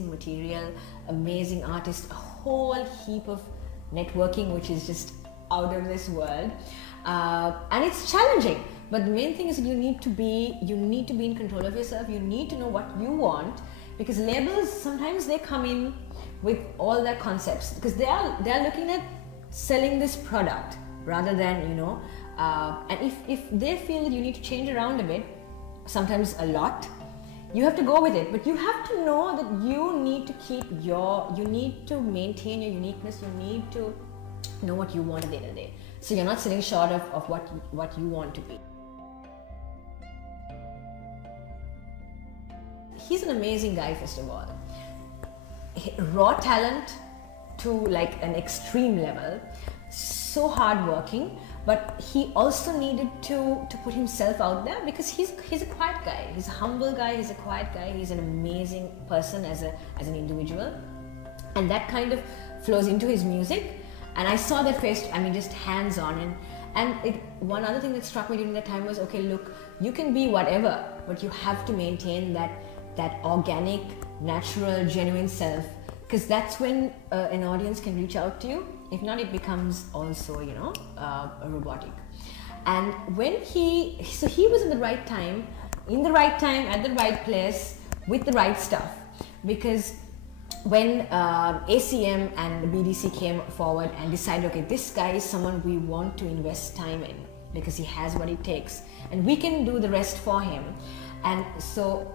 material, amazing artists, a whole heap of networking which is just out of this world, and it's challenging. But the main thing is that you need to be in control of yourself. You need to know what you want, because labels sometimes they come in with all their concepts because they are looking at selling this product rather than and if they feel that you need to change around a bit, sometimes a lot, you have to go with it. But you have to know that you need to maintain your uniqueness. You need to know what you want at the end of the day, so you're not selling short of what you want to be. He's an amazing guy, first of all. Raw talent to like an extreme level, so hardworking, but he also needed to put himself out there because he's a quiet guy. He's a humble guy. He's a quiet guy. He's an amazing person as an individual, and that kind of flows into his music. And I saw that face. I mean, just hands on. And one other thing that struck me during that time was, okay, look, you can be whatever, but you have to maintain that organic, natural, genuine self, because that's when an audience can reach out to you. If not, it becomes also, robotic. And when he was in the right time, at the right place, with the right stuff. Because when ACM and the BDC came forward and decided, okay, this guy is someone we want to invest time in because he has what it takes, and we can do the rest for him. And so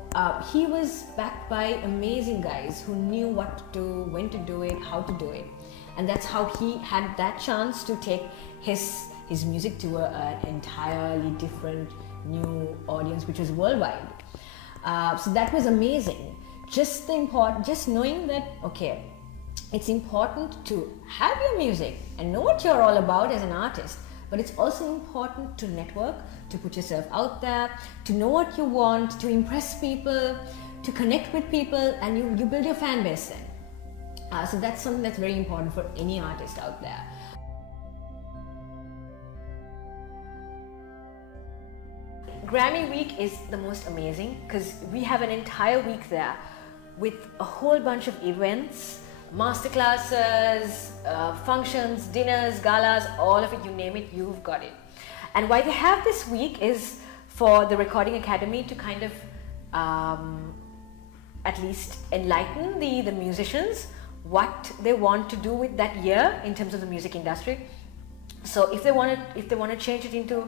he was backed by amazing guys who knew what to do, when to do it, how to do it. And that's how he had that chance to take his music to an entirely different new audience, which was worldwide. So that was amazing. Just knowing that, okay, it's important to have your music and know what you're all about as an artist, but it's also important to network, to put yourself out there, to know what you want, to impress people, to connect with people, and you build your fan base then. So that's something that's very important for any artist out there. Grammy week is the most amazing because we have an entire week there with a whole bunch of events, masterclasses, functions, dinners, galas, all of it, you name it, you've got it. And why they have this week is for the Recording Academy to kind of at least enlighten the musicians what they want to do with that year in terms of the music industry. So if they want to change it into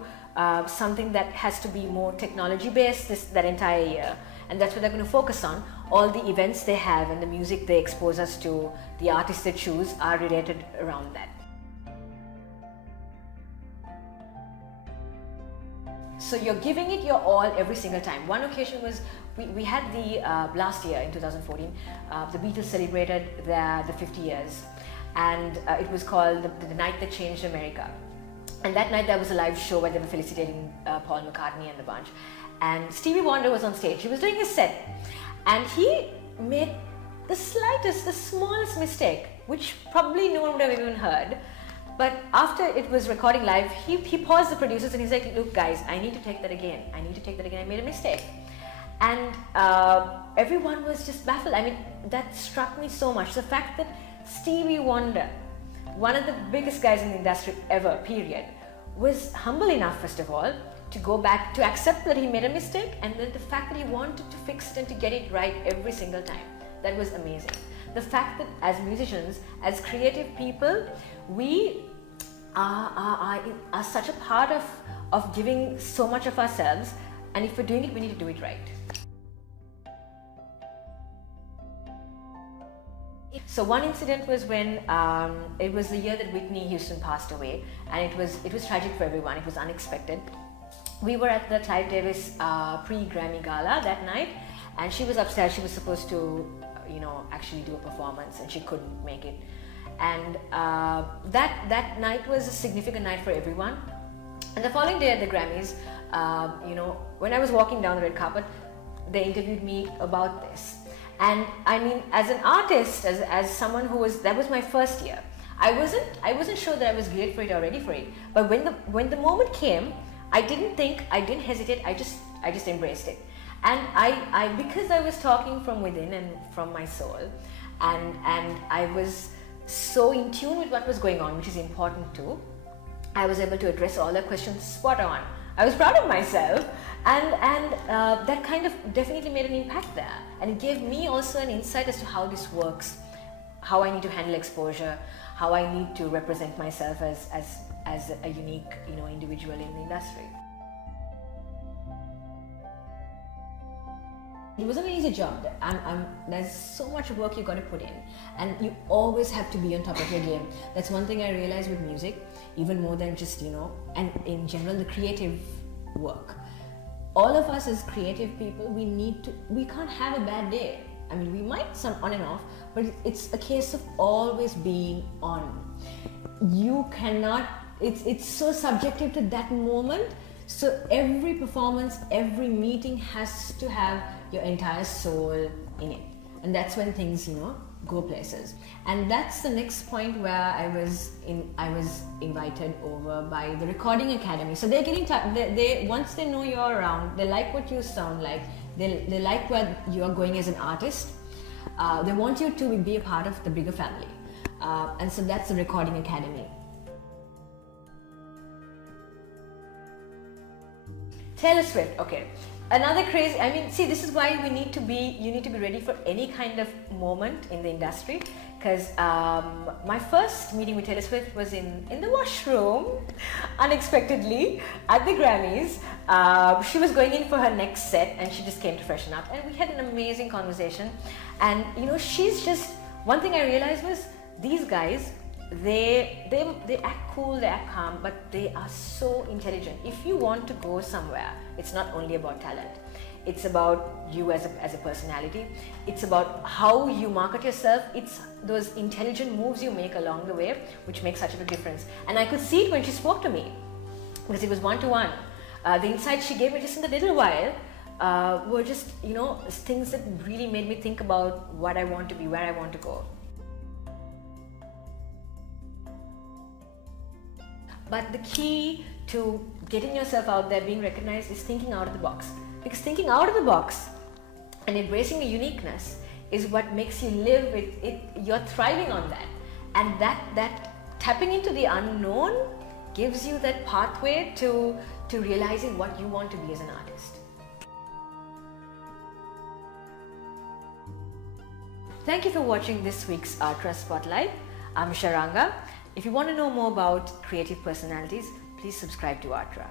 something that has to be more technology based that entire year, and that's what they're going to focus on. All the events they have and the music they expose us to, the artists they choose are related around that. So you're giving it your all every single time. One occasion was, we had the, last year in 2014, the Beatles celebrated the 50 years. And it was called the Night That Changed America. And that night there was a live show where they were felicitating Paul McCartney and the bunch. And Stevie Wonder was on stage. He was doing his set. And he made the smallest mistake, which probably no one would have even heard. But after it was recording live, he paused the producers and he's like, look guys, I need to take that again. I made a mistake. And everyone was just baffled. I mean, that struck me so much. The fact that Stevie Wonder, one of the biggest guys in the industry ever, period, was humble enough, first of all, to go back, to accept that he made a mistake, and then the fact that he wanted to fix it and to get it right every single time. That was amazing. The fact that as musicians, as creative people, we are such a part of giving so much of ourselves, and if we're doing it, we need to do it right. So one incident was when it was the year that Whitney Houston passed away, and it was tragic for everyone. It was unexpected. We were at the Clive Davis pre-Grammy gala that night, and she was upstairs. She was supposed to, actually do a performance, and she couldn't make it. And that night was a significant night for everyone. And the following day at the Grammys, when I was walking down the red carpet, they interviewed me about this. And I mean, as an artist, as someone that was my first year, I wasn't sure that I was geared for it or ready for it. But when the moment came, I didn't think, I didn't hesitate, I just embraced it. And because I was talking from within and from my soul, and I was so in tune with what was going on, which is important too, I was able to address all the questions spot on. I was proud of myself, and that kind of definitely made an impact there, and it gave me also an insight as to how this works, how I need to handle exposure, how I need to represent myself as a unique, you know, individual in the industry. It wasn't an easy job. There's so much work you got to put in, and you always have to be on top of your game. That's one thing I realized with music, even more than just, you know, and in general the creative work. All of us as creative people, we can't have a bad day. I mean, we might some on and off, but it's a case of always being on. You cannot, it's so subjective to that moment. So every performance, every meeting has to have your entire soul in it. And that's when things, you know, go places. And that's the next point where I was invited over by the Recording Academy. So they're getting, they once they know you're around, they like what you sound like, they like where you're going as an artist. They want you to be a part of the bigger family. And so that's the Recording Academy. Taylor Swift, okay. Another crazy, I mean, see, this is why you need to be ready for any kind of moment in the industry, because my first meeting with Taylor Swift was in the washroom, unexpectedly, at the Grammys. She was going in for her next set and she just came to freshen up, and we had an amazing conversation. And you know, she's just, one thing I realized was, these guys, they act cool, they act calm, but they are so intelligent. If you want to go somewhere, it's not only about talent. It's about you as a personality. It's about how you market yourself. It's those intelligent moves you make along the way, which makes such a big difference. And I could see it when she spoke to me, because it was one-to-one. The insights she gave me just in the little while were just, you know, things that really made me think about what I want to be, where I want to go. But the key to getting yourself out there, being recognized, is thinking out of the box. Because thinking out of the box and embracing the uniqueness is what makes you live with it. You're thriving on that. And that tapping into the unknown gives you that pathway to realizing what you want to be as an artist. Thank you for watching this week's ARTRA Spotlight. I'm Sheranga. If you want to know more about creative personalities, please subscribe to ARTRA.